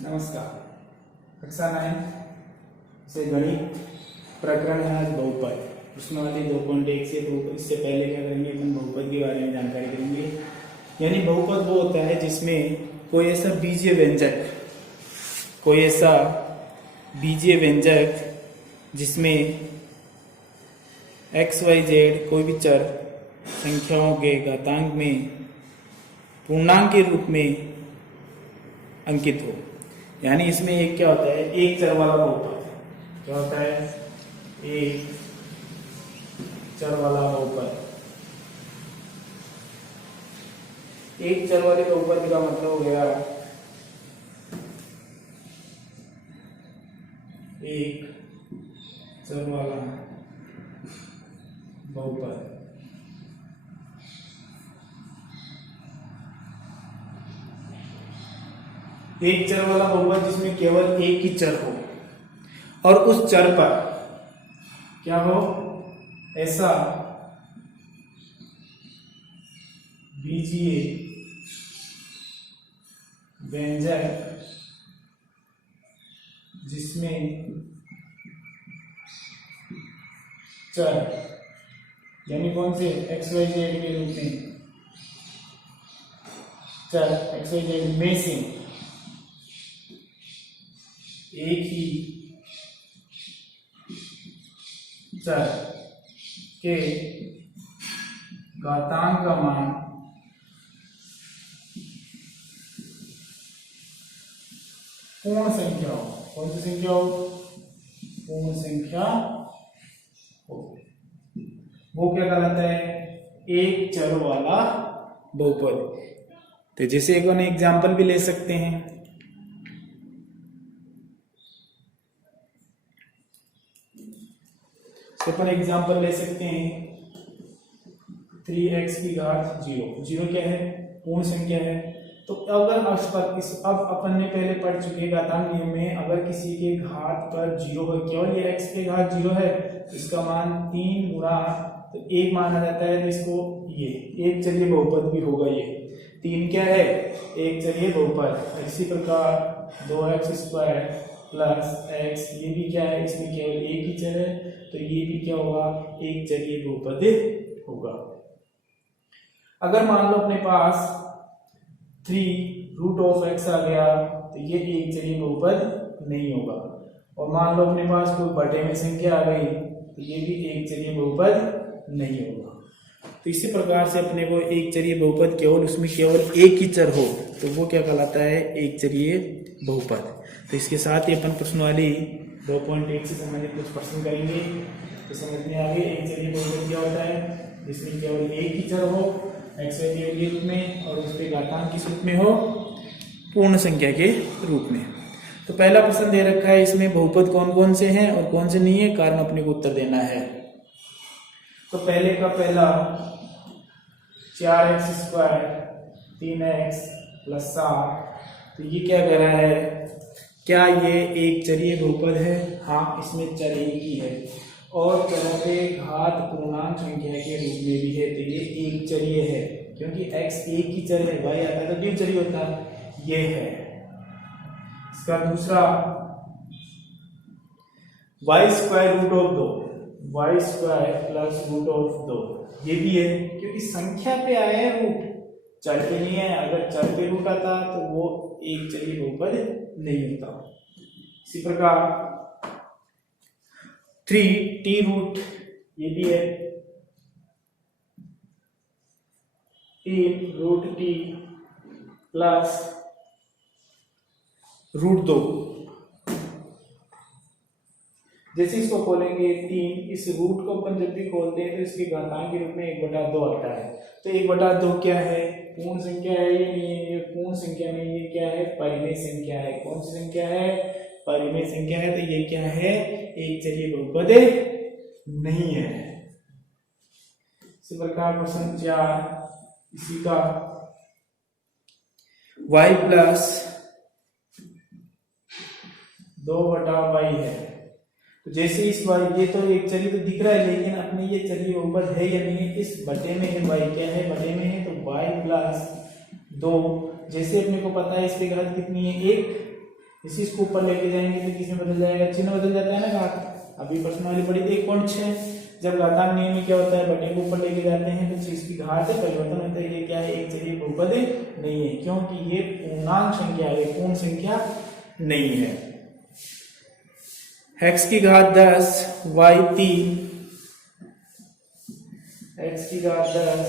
नमस्कार। कक्षा 9 से गणित प्रकरण है आज बहुपद। प्रश्न वाली 2.1 से 2। इससे पहले क्या करेंगे, अपन बहुपद के बारे में जानकारी करेंगे। यानी बहुपद वो होता है जिसमें कोई ऐसा बीजीय व्यंजक जिसमें x y z कोई भी चर संख्याओं के घातांक में पूर्णांक के रूप में अंकित हो। यानी इसमें एक क्या होता है, एक चर वाला बहुपद। क्या होता है? एक चर वाला बहुपद। एक चर वाले बहुपद का मतलब हो गया एक चर वाला बहुपद। एक चर वाला बहुपद जिसमें केवल एक ही चर हो और उस चर पर क्या हो, ऐसा बीजीय व्यंजक जिसमें चर यानी कौन से एक्स वाई जेड के रूप में चर एक्स वाई जेड में से एक ही चर के घातांक का मान पूर्ण संख्या हो। कौन सी संख्या हो? पूर्ण संख्या हो। वो क्या कहलाता है? एक चर वाला बहुपद। तो जैसे एक एग्जाम्पल भी ले सकते हैं। तो अपन एग्जाम्पल ले सकते हैं 3x की घात 0। 0 क्या है? पूर्ण संख्या है। तो अगर अब अपन ने पहले पढ़ चुके घातांक नियम में, अगर किसी के घात पर 0 है, केवल ये x के घात 0 है, इसका मान 3 गुणा तो 1 माना जाता है। तो इसको ये एक चलिए बहुपद भी होगा। ये 3 क्या है? एक चलिए बहुपद। इसी प्रकार 2x स्क्वायर प्लस x, ये भी क्या है? इसमें केवल एक ही चर है, तो ये भी क्या होगा? एक चलिए बहुपद होगा। अगर मान लो अपने पास 3√x आ गया, तो ये एक चलिए बहुपद नहीं होगा। और मान लो अपने पास कोई बटे में संख्या आ गई, तो ये भी एक चलिए बहुपद नहीं होगा। तो इसी प्रकार से अपने को एक चलिए बहुपद केवल उसमें केवल एक ही चर हो, तो वो क्या कहलाता है? एक चलिए बहुपद। तो इसके साथ ही अपन प्रश्न वाली 2.1 से संबंधित कुछ प्रश्न करेंगे। तो समझ में आ गए एक चलिए बहुपद क्या होता है, जिसमें केवल एक ही चर हो एक्स वाई जेड के रूप में और उसके घातांक किस रूप में हो? पूर्ण संख्या के रूप में। तो पहला प्रश्न दे रखा है, इसमें बहुपद कौन कौन से हैं और कौन से नहीं है, कारण अपने को उत्तर देना है। तो पहले का पहला 4x स्क्वायर 3x प्लस 7। तो ये क्या कह रहा है? क्या ये एक चरिय बहुपद है? हाँ, इसमें चर एक ही है और चरों के घात पूर्णांक संख्या के रूप में भी है, तो ये एक चरिय है। क्योंकि x एक ही चर है, y आता है तो द्विचरिय होता है। ये है इसका दूसरा y square root of 2, y square plus root of 2, ये भी है क्योंकि संख्या पे आया है रूट, चर पे नहीं है। अगर चर पे रूट आता तो वो एक चरिय बहुपद नहीं होता। इसी प्रकार 3t रूट, ये भी है 3√t प्लस √2। जैसे इसको खोलेंगे 3, इस रूट को अपन जब भी खोलते हैं तो इसके घातांक के रूप में 1/2 आता है। तो 1/2 क्या है? पूर्ण संख्या है या नहीं है? ये पूर्ण संख्या नहीं, ये क्या है? परिमेय संख्या है। कौन सी संख्या है? परिमेय संख्या है। तो ये क्या है? एक चलिए बहुपद नहीं है। इसी प्रकार प्रश्न 4, इसी का y प्लस 2/y है। तो जैसे इस y, ये तो एक चलिए तो दिख रहा है, लेकिन अपने ये चलिए बहुपद है या नहीं है? इस बटे में है, y क्या है? बटे में है, तो y प्लस 2। जैसे अपने को पता है इसकी घात कितनी है? 1, इसी इसको ऊपर लेके जाएंगे तो किसमें बदल जाएगा, चिन्ह बदल जाता है ना घात। अभी प्रश्न वाली पड़ी 1.6, जब घातांक नियम में क्या होता है, बटे को ऊपर लेके जाते हैं तो चीज की घात से परिवर्तन होता है। ये क्या है, एक चलिए बहुपद नहीं है, क्योंकि ये पूर्णांक संख्या है, पूर्ण संख्या नहीं है। x की घात 10 y 3, x की घात 10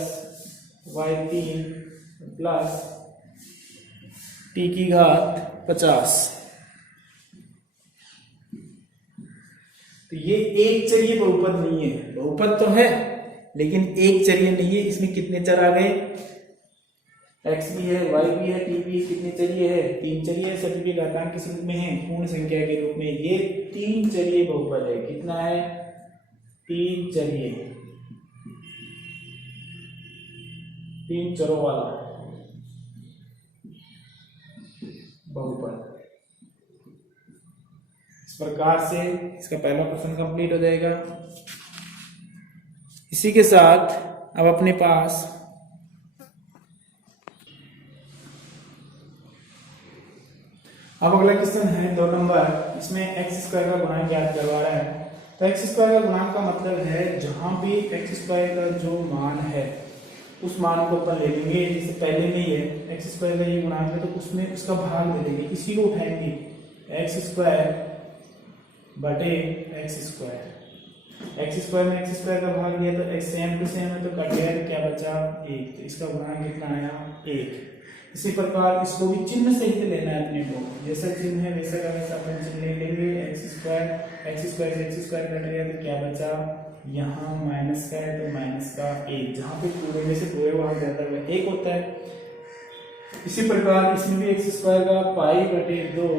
y 3 प्लस t की घात 50। तो ये एक चरिय बहुपद नहीं है, बहुपद तो है लेकिन एक चरिय नहीं है। इसमें कितने चर आ गए, x भी है, y भी है, t भी है, कितने चरिय है, 3 चरिय है, सभी के घातांक किस रूप में है, पूर्ण संख्या के रूप में। ये 3 चरिय बहुपद है। कितना है, 3 चरिय, 3 चरों वाला बहुपद। इस प्रकार से इसका पहला प्रश्न कंप्लीट हो जाएगा। इसी के साथ अब अपने पास अब अगला क्वेश्चन है 2 नंबर। इसमें x स्क्वायर का गुणांक ज्ञात करवा रहा है। तो x स्क्वायर का गुणांक का मतलब है जहां भी x स्क्वायर का जो मान है उस मान को अपन ले लेंगे। जैसे पहले में ही है x स्क्वायर का ये गुणांक है तो उसमें उसका भाग ले लेंगे, इसी को उठाएंगे, x स्क्वायर बटे x स्क्वायर। x स्क्वायर में x स्क्वायर का भाग लिया तो x सेम टू सेम है तो कट गया तो क्या बचा, 1। तो इसका गुणांक कितना आया, 1। इसी प्रकार इसको भी चिन्ह सहित लेना है अपने को, जैसा चिन्ह है वैसा का वैसा अपन चिन्ह ले लेंगे। x स्क्वायर से x स्क्वायर कट गया तो क्या बचा, यहाँ माइनस का है तो माइनस का 1, जहाँ पे पूरे में से पूरे भाग जाता है 1 होता है। इसी प्रकार इसमें भी x स्क्वायर का पाई बटे 2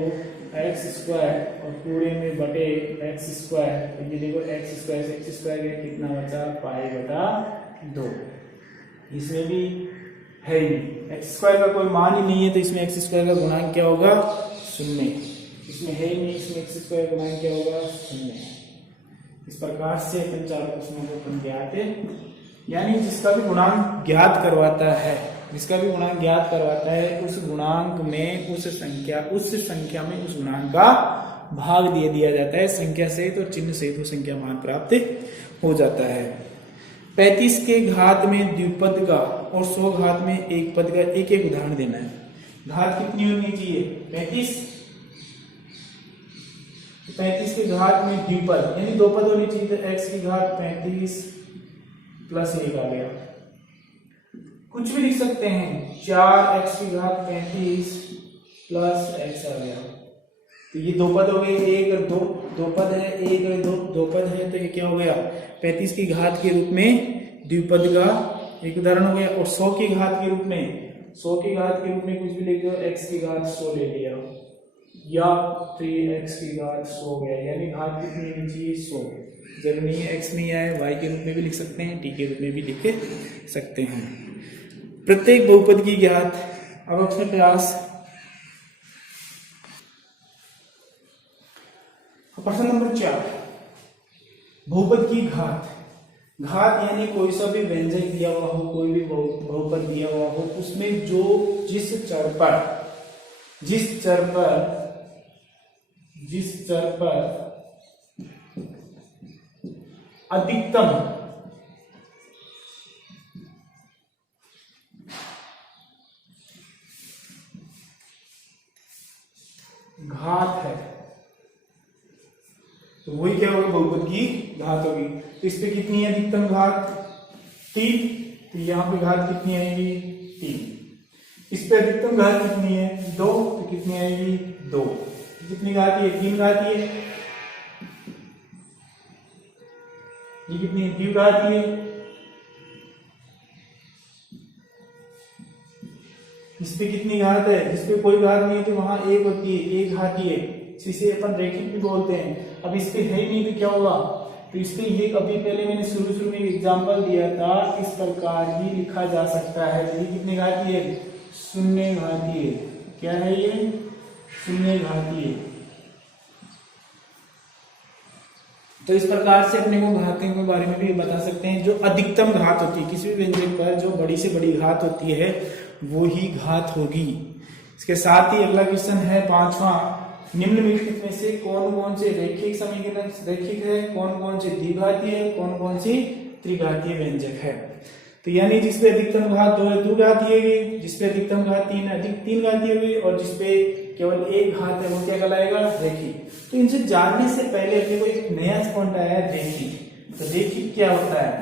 x स्क्वायर और पूरे में बटे x स्क्वायर। तो ये देखो x स्क्वायर से x स्क्वायर गया, कितना बचा, पाई बटा 2। इसमें भी है ही x स्क्वायर का कोई मान ही नहीं है तो इसमें x स्क्वायर का गुणांक क्या होगा, 0। इसमें है ही नहीं, इसमें x स्क्वायर का गुणांक क्या होगा, 0। इस प्रकार से अपन चारों प्रश्नों को अपन ज्ञात है, यानी जिसका भी गुणांक ज्ञात करवाता है, जिसका भी गुणांक ज्ञात करवाता है उस गुणांक में उस संख्या में उस गुणांक का भाग दे दिया जाता है। संख्या सहित और चिन्ह सहित वो संख्या मान प्राप्त हो जाता है। 35 के घात में द्विपद का और 100 घात में एक पद का एक एक उदाहरण देना है। घात कितनी होनी चाहिए, 35। 35 के घात में द्विपद यानी 2 पद होनी चाहिए, तो x की घात 35 प्लस 1 आ गया। कुछ भी लिख सकते हैं, 4x की घात 35 प्लस x आ गया। तो ये 2 पद हो गए, 1 और 2, 2 पद है, 1 और 2 पद है, तो ये क्या हो गया, 35 की घात के रूप में द्विपद का एक उदाहरण हो गया। और 100 की घात के रूप में, 100 की घात के रूप में कुछ भी लिख दो, x की घात 100 ले लिया या 3x की घात 100 हो गया, यानी घात कितनी होनी चाहिए, 100। जब नहीं x नहीं आए, y के रूप में भी लिख सकते हैं, t के रूप में भी लिख सकते हैं। प्रत्येक बहुपद की ज्ञात। अब अपने प्रयास प्रश्न नंबर 4, बहुपद की घात। घात यानी कोई सा भी व्यंजक दिया हुआ हो, कोई भी बहुपद दिया हुआ हो, उसमें जो जिस चर पर अधिकतम घात है तो वही क्या होगा, बहुपद की घात होगी। तो इस पे कितनी है अधिकतम घात, 3। तो यहाँ पे घात कितनी आएगी, 3। इस पे अधिकतम घात कितनी है, 2। तो कितनी आएगी, 2। कितनी घात है, 3 घात है। ये कितनी है, 3 घात है। इस पे कितनी घात है, जिस पे कोई घात नहीं है तो वहां 1 होती है, 1 घात ही है, इसे अपन रैखिक भी बोलते हैं। अब इस पे है ही नहीं तो क्या होगा, तो इस पे ये अभी पहले मैंने शुरू में एग्जांपल दिया था, इस प्रकार ही लिखा जा सकता है। तो ये कितनी घाती है, 0 घाती है। क्या है ये, 0 घाती है। तो इस प्रकार से अपने को घातों के बारे में भी बता सकते हैं। जो अधिकतम घात होती है किसी भी व्यंजक पर, जो बड़ी से बड़ी घात होती है वो ही घात होगी। इसके साथ ही अगला क्वेश्चन है 5वां, निम्नलिखित में से कौन कौन से रैखिक समीकरण रैखिक है, कौन कौन से द्विघातीय है, कौन कौन सी त्रिघातीय व्यंजक है। तो यानी जिसपे अधिकतम घात 2 है द्विघातीय है, जिसपे अधिकतम घात 3 है अधिक तीन घातीय है, और जिसपे केवल एक घात है वो क्या कहलाएगा, रैखिक। तो इनसे जानने से पहले अपने को एक नया पॉइंट आया है रैखिक। तो रैखिक क्या होता है,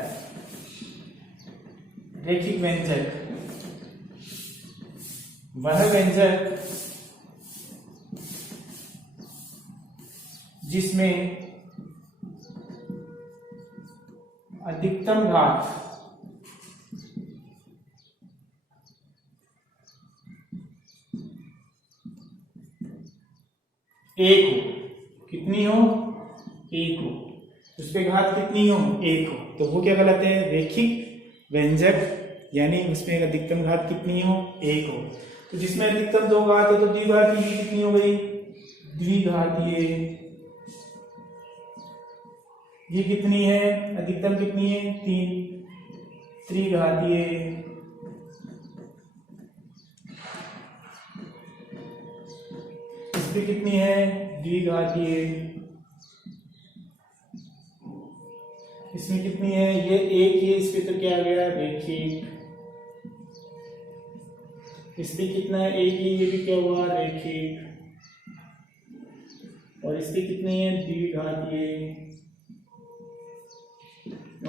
रैखिक व्यंजक वह व्यंजक जिसमें अधिकतम घात एक हो, कितनी हो, एक हो, उसपे घात कितनी हो, एक हो, तो वो क्या कहलाते हैं, रैखिक व्यंजक। यानी उसमें अधिकतम घात कितनी हो, एक हो। तो जिसमें अधिकतम 2 घात है तो द्विघातीय कितनी हो गई, द्विघातीय। ये कितनी है, अधिकतम कितनी है, 3, त्रिघातीय। इसमें कितनी है, द्विघातीय। इसमें कितनी है, ये एक ही, इस पे तो क्या आ गया, रैखिक। इस पे कितना है, एक ही, ये भी क्या हुआ, रैखिक। और इस पे कितनी है, द्विघातीय।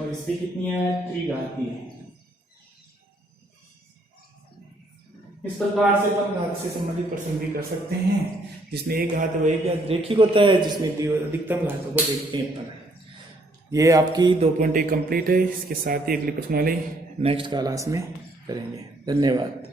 और इस पे कितनी है, त्रिघातीय। इस प्रकार से अपन घात से संबंधित प्रश्न भी कर सकते हैं, जिसमें एक घात वो एक रैखिक होता है, जिसमें अधिकतम घातों को देखते हैं अपन। ये आपकी 2.1 कंप्लीट है। इसके साथ ही अगली प्रश्नावली नेक्स्ट क्लास में करेंगे। धन्यवाद।